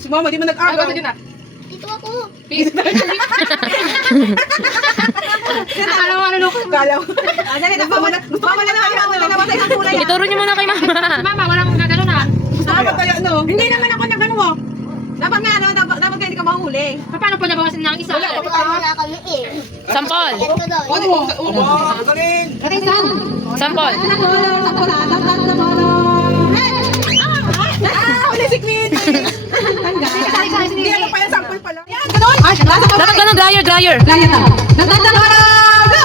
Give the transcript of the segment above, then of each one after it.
Si mama, di mo nag-agaw. Sige na. Dito ako. Akala mo ano ko. Kala ko. Dali, gusto mo na naman yung kulay. Ituro niyo muna kay mama. Mama, wala akong gagano na. Dapat kaya ano? Hindi naman ako nag-ano mo. Dapat nga ano, dapat kaya hindi ka mahuli. Paano po nabawasan ng isa? Wala kami eh. Sampol. Ito daw. Sampol. Huli si Queen! Hindi, ano pa yung sample pala. Yan, ganon! Dapat ganun, dryer. Laya na. Go!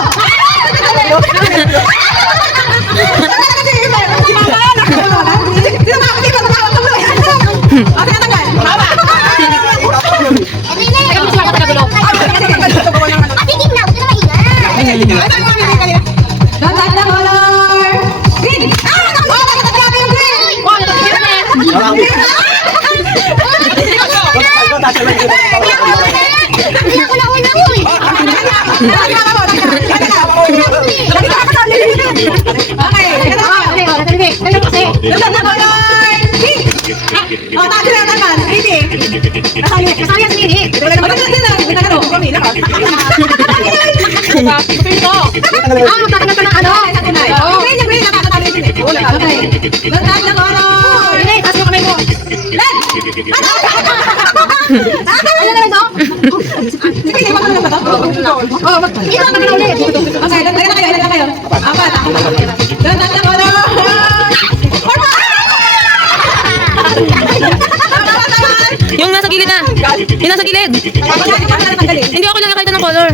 Si mama yan, nakakawala. Sino ba? Sino ba? Ate na tagal. Mama! Ito yun eh. Teka, gusto ako tagagulo. Patigil na. Huwag ka na maingay. Dapat na color! Green! Nagkakabi yung green! Oh, natatigil na eh. Hindi ako nauna ko eh. Okay, ito na. Natatigil. Kaya kasi. Dapat na color! Green! Oh, tayo na tagal. Green eh. Kasama yan si Nini. Ito. Ah, magkakalat ka ng ano? Nini, taas mo kamay mo. Ano na lang to? Oh, ito ang kamay ulit. Yung nasa gilid na. Yung nasa gilid. Hindi ako lang nakita ng color.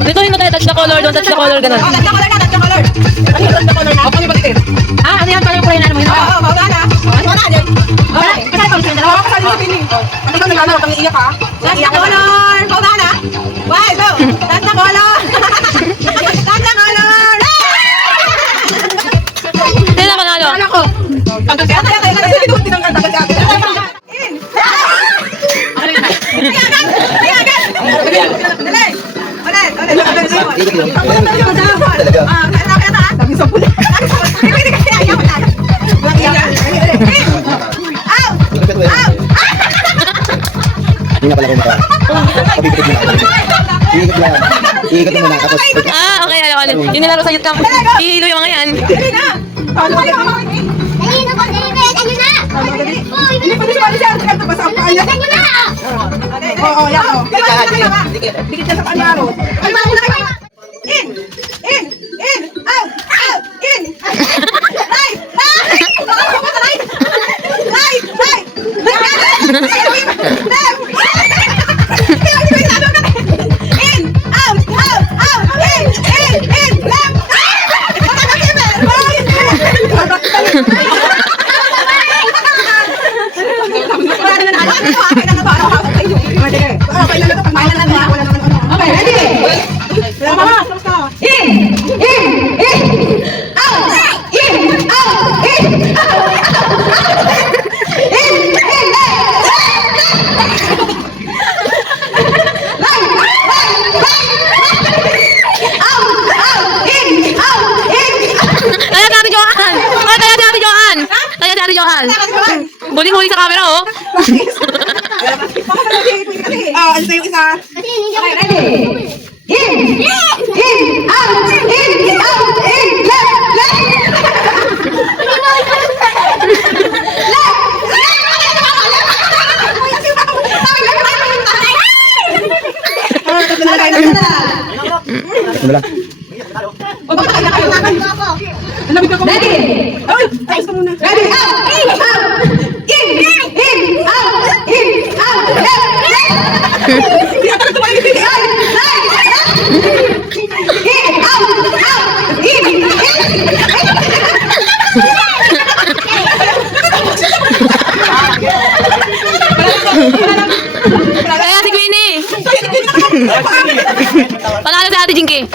Dito yung touch the color, don't touch the color, ganun. Ah, ano yan? Parang kulay na ano mo yun? Kasama pa rin dalawa. Hindi na panalo. Hindi na pala kumaka. Pabibigit mo na. Iikot mo muna. Tapos, Ah, okay, alam ko. Yung nilaro sa youth camp. Ihilo yung mga yan. Dali na po. Dali na. Ayun na. Oh, yun na. Dikit na sa panyaro. Okay, ready? Kaya si Ate Johan! Kaya si Ate Johan! Kaya si Ate Johan! Huling-huli sa camera, oh. Ano na yung isa? Kasi hindi ako. Okay, ready? ano lang. Ready? Ayos ka muna. Ready? Out! In! Panalo si Ate Jinky.